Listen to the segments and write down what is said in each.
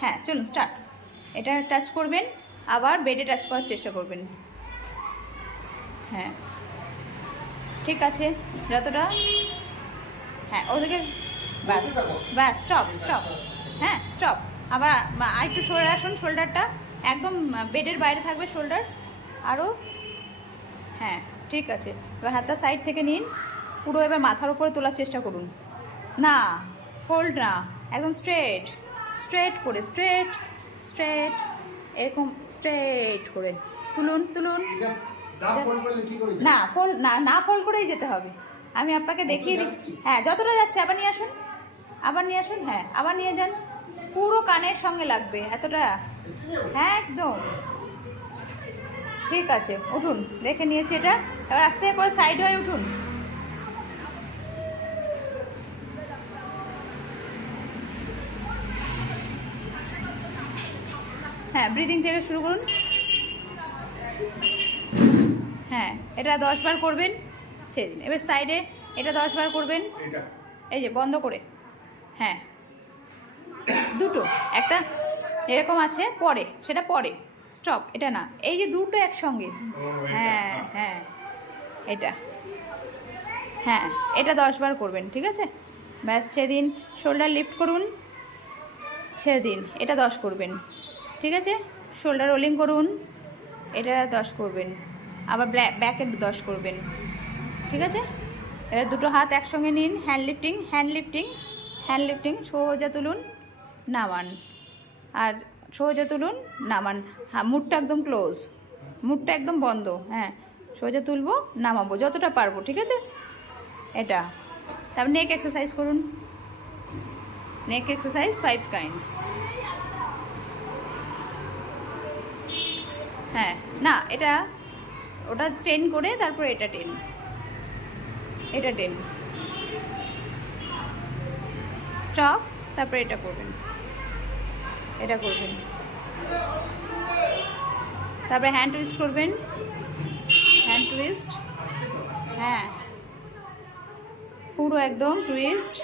হ্যাঁ চলুন স্টার্ট। এটা টাচ করবেন, আবার বেডে টাচ করার চেষ্টা করবেন। হ্যাঁ ঠিক আছে, যতটা, হ্যাঁ ওদিকে, ব্যাস ব্যাস, স্টপ স্টপ, হ্যাঁ স্টপ। আবার একটু সরে আসুন, শোল্ডারটা একদম বেডের বাইরে থাকবে শোল্ডার, আরও, হ্যাঁ ঠিক আছে। এবার হাতটা সাইড থেকে নিন, পুরো এবার মাথার উপরে তোলার চেষ্টা করুন। না ফোল্ড না, একদম স্ট্রেট, স্ট্রেট করে, স্ট্রেট স্ট্রেট, এরকম স্ট্রেট করে তুলুন তুলুন। না ফোল্ড না, না ফোল্ড করেই যেতে হবে। আমি আপনাকে দেখিয়ে দিই। হ্যাঁ যতটা যাচ্ছে আবার নিয়ে আসুন, আবার নিয়ে আসুন, হ্যাঁ আবার নিয়ে যান, পুরো কানের সঙ্গে লাগবে এতটা, হ্যাঁ একদম ঠিক আছে। উঠুন, দেখে নিয়েছি এটা, এবার আস্তে করে সাইড হয়ে উঠুন। হ্যাঁ ব্রিদিং থেকে শুরু করুন। হ্যাঁ এটা 10 বার করবেন, ছেড়ে দিন। এবার সাইডে এটা 10 বার করবেন, এই যে বন্ধ করে, হ্যাঁ দুটো, একটা এরকম আছে পরে, সেটা পরে, স্টপ, এটা না, এই যে দুটো একসঙ্গে, হ্যাঁ হ্যাঁ এটা, হ্যাঁ এটা 10 বার করবেন, ঠিক আছে। ব্যাস ছেড়ে দিন, শোল্ডার লিফট করুন, ছেড়ে দিন, এটা 10 করবেন, ঠিক আছে। শোল্ডার রোলিং করুন, এটা 10 করবেন, আবার ব্যাকের 10 করবেন, ঠিক আছে। এবার দুটো হাত একসঙ্গে নিন, hand lifting, hand lifting, hand lifting, সোজা তুলুন, নামান, আর সোজা তুলুন, নামান, হ্যাঁ মুডটা একদম ক্লোজ, মুডটা একদম বন্ধ, হ্যাঁ সোজা তুলবো, নামাবো যতটা পারবো, ঠিক আছে। এটা, তারপর নেক এক্সারসাইজ করুন, নেক এক্সারসাইজ 5 কাইন্ডস। হ্যাঁ না এটা, ওটা 10 করে তারপরে এটা 10, এটা 10, স্টপ, তারপরে এটা করবেন, এটা করবেন, তারপরে হ্যান্ড টুইস্ট করবেন, হ্যান্ড টুইস্ট, হ্যাঁ পুরো একদম টুইস্ট,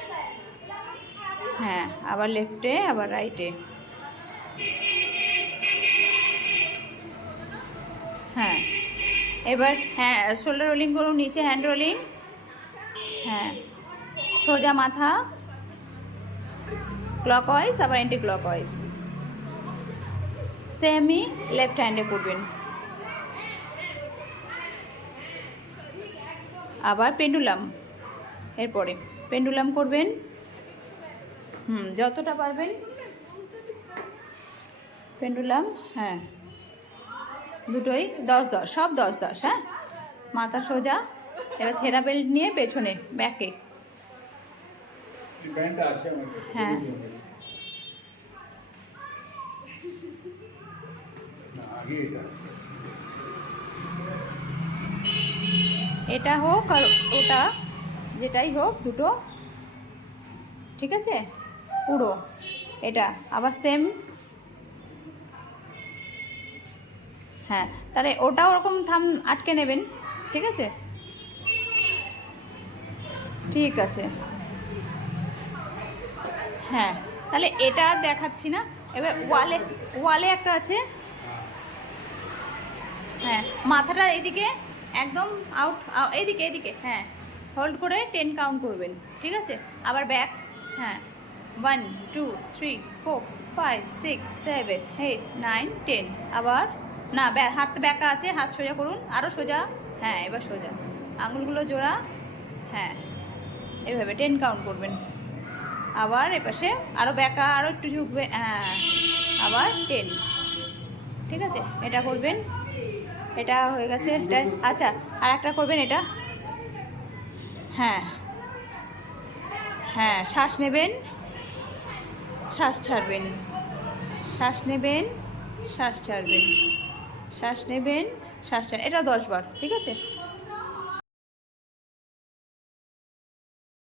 হ্যাঁ আবার লেফটে আবার রাইটে, হ্যাঁ এবার হ্যাঁ শোল্ডার রোলিং করুন, নিচে হ্যান্ড রোলিং, হ্যাঁ সোজা মাথা, ক্লকওয়াইজ আবার অ্যান্টি ক্লকওয়াইজ, সেমই লেফট হ্যান্ডে করবেন। আবার পেন্ডুলাম, এরপরে পেন্ডুলাম করবেন, যতটা পারবেন পেন্ডুলাম, হ্যাঁ দুটোই 10-10, সব 10-10, হ্যাঁ মাথা সোজা। এবার থেরা বেল্ট নিয়ে পেছনে ব্যাকে, হ্যাঁ এটা হোক আর ওটা যেটাই হোক, দুটো, ঠিক আছে পুরো এটা, আবার সেম, হ্যাঁ তাহলে ওটাও ওরকম থাম আটকে নেবেন, ঠিক আছে, ঠিক আছে। হ্যাঁ তাহলে এটা আর দেখাচ্ছি না, এবার ওয়ালে, ওয়ালে একটা আছে, হ্যাঁ মাথাটা এইদিকে একদম আউট, এইদিকে এইদিকে, হ্যাঁ হোল্ড করে 10 কাউন্ট করবেন, ঠিক আছে। আবার ব্যাক, হ্যাঁ 1 2 3 4 5 6 7 8 9 10, আবার না হাত ব্যাকা আছে, হাত সোজা করুন, আরও সোজা, হ্যাঁ এবার সোজা, আঙুলগুলো জোড়া, হ্যাঁ এভাবে 10 কাউন্ট করবেন। আবার এপাশে আরও ব্যাকা, আরও একটু ঝুঁকবে, হ্যাঁ আবার 10, ঠিক আছে এটা করবেন। এটা হয়ে গেছে, এটা আচ্ছা, আর একটা করবেন এটা, হ্যাঁ হ্যাঁ শ্বাস নেবেন, শ্বাস ছাড়বেন, শ্বাস নেবেন, শ্বাস ছাড়বেন, শ্বাস নেবেন, শ্বাস ছাড়বেন, এটা 10 বার, ঠিক আছে।